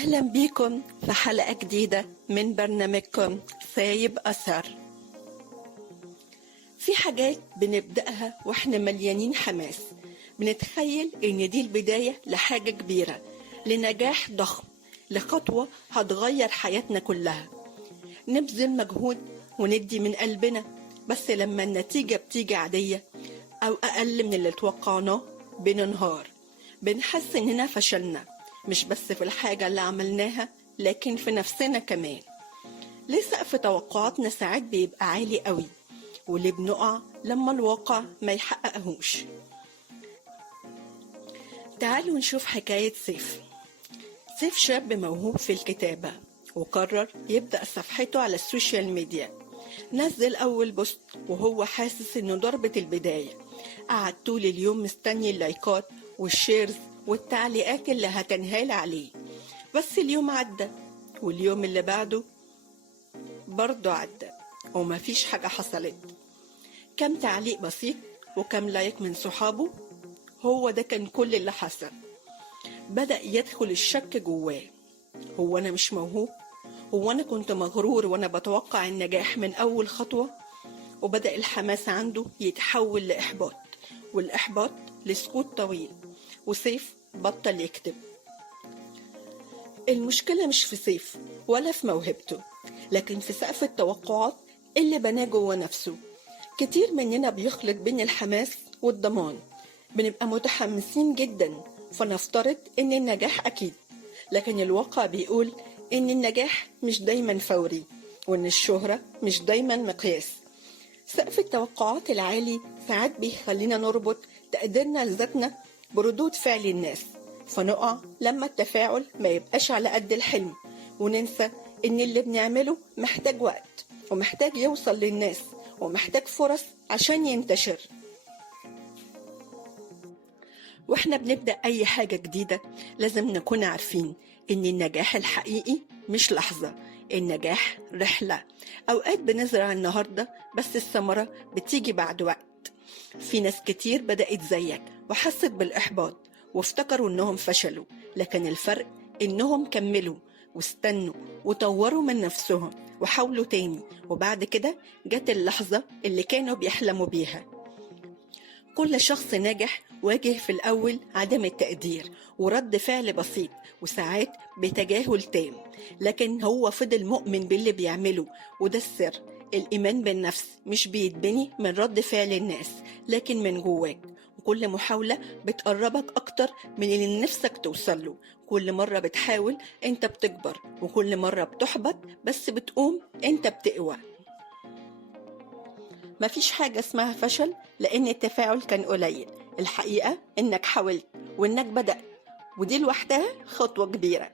أهلا بيكم في حلقة جديدة من برنامجكم سايب أثر. في حاجات بنبدأها وإحنا مليانين حماس، بنتخيل إن دي البداية لحاجة كبيرة، لنجاح ضخم، لخطوة هتغير حياتنا كلها. نبذل مجهود وندي من قلبنا، بس لما النتيجة بتيجي عادية أو أقل من اللي توقعناه بننهار، بنحس إننا فشلنا، مش بس في الحاجة اللي عملناها لكن في نفسنا كمان. ليه سقف توقعاتنا ساعات بيبقى عالي قوي، وليه بنقع لما الواقع ما يحققهوش؟ تعالوا نشوف حكاية سيف. سيف شاب موهوب في الكتابة، وقرر يبدأ صفحته على السوشيال ميديا. نزل أول بوست وهو حاسس إنه ضربة البداية. قعد طول اليوم مستني اللايكات والشيرز والتعليقات اللي هتنهال عليه. بس اليوم عدى، واليوم اللي بعده برضه عدى، ومفيش حاجة حصلت. كم تعليق بسيط وكم لايك من صحابه، هو ده كان كل اللي حصل. بدأ يدخل الشك جواه. هو أنا مش موهوب؟ هو أنا كنت مغرور وأنا بتوقع النجاح من أول خطوة؟ وبدأ الحماس عنده يتحول لإحباط، والإحباط لسكوت طويل، وسيف بطل يكتب. المشكلة مش في سيف ولا في موهبته، لكن في سقف التوقعات اللي بناه جوه نفسه. كتير مننا بيخلط بين الحماس والضمان. بنبقى متحمسين جدا فنفترض ان النجاح اكيد، لكن الواقع بيقول ان النجاح مش دايما فوري، وان الشهرة مش دايما مقياس. سقف التوقعات العالي ساعات بيخلينا نربط تقديرنا لذاتنا بردود فعل الناس، فنقع لما التفاعل ما يبقاش على قد الحلم، وننسى ان اللي بنعمله محتاج وقت، ومحتاج يوصل للناس، ومحتاج فرص عشان ينتشر. واحنا بنبدأ اي حاجة جديدة لازم نكون عارفين ان النجاح الحقيقي مش لحظة، النجاح رحلة. اوقات بنزرع النهاردة بس الثمرة بتيجي بعد وقت. في ناس كتير بدأت زيك وحست بالإحباط وافتكروا انهم فشلوا، لكن الفرق انهم كملوا واستنوا وطوروا من نفسهم وحاولوا تاني، وبعد كده جت اللحظة اللي كانوا بيحلموا بيها. كل شخص ناجح واجه في الأول عدم التقدير ورد فعل بسيط، وساعات بتجاهل تام، لكن هو فضل مؤمن باللي بيعمله، وده السر. الإيمان بالنفس مش بيتبني من رد فعل الناس، لكن من جواك. وكل محاولة بتقربك أكتر من اللي نفسك توصله. كل مرة بتحاول أنت بتكبر، وكل مرة بتحبط بس بتقوم أنت بتقوى. مفيش حاجة اسمها فشل لأن التفاعل كان قليل. الحقيقة إنك حاولت وإنك بدأت، ودي لوحدها خطوة كبيرة.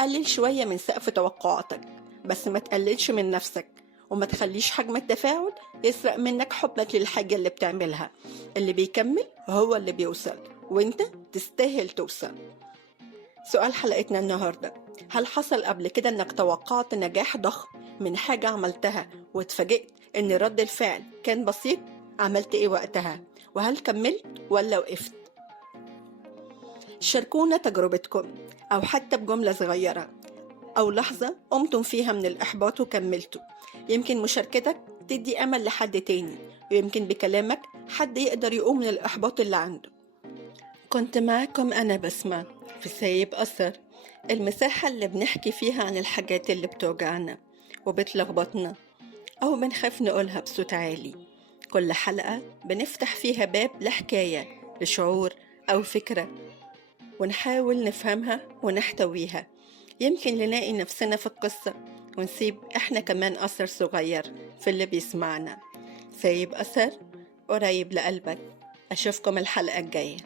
قلل شوية من سقف توقعاتك، بس ما تقللش من نفسك، وما تخليش حجم التفاعل يسرق منك حبك للحاجة اللي بتعملها. اللي بيكمل هو اللي بيوصل، وإنت تستاهل توصل. سؤال حلقتنا النهاردة: هل حصل قبل كده إنك توقعت نجاح ضخم من حاجة عملتها واتفاجئت إن رد الفعل كان بسيط؟ عملت إيه وقتها؟ وهل كملت ولا وقفت؟ شاركونا تجربتكم، أو حتى بجملة صغيرة أو لحظة قمتم فيها من الإحباط وكملتوا. يمكن مشاركتك تدي أمل لحد تاني، ويمكن بكلامك حد يقدر يقوم من الإحباط اللي عنده. كنت معاكم أنا بسمة في سايب أثر، المساحة اللي بنحكي فيها عن الحاجات اللي بتوجعنا وبتلخبطنا أو بنخاف نقولها بصوت عالي. كل حلقة بنفتح فيها باب لحكاية، لشعور أو فكرة، ونحاول نفهمها ونحتويها. يمكن نلاقي نفسنا في القصة ونسيب إحنا كمان أثر صغير في اللي بيسمعنا. سايب أثر قريب لقلبك. أشوفكم الحلقة الجاية.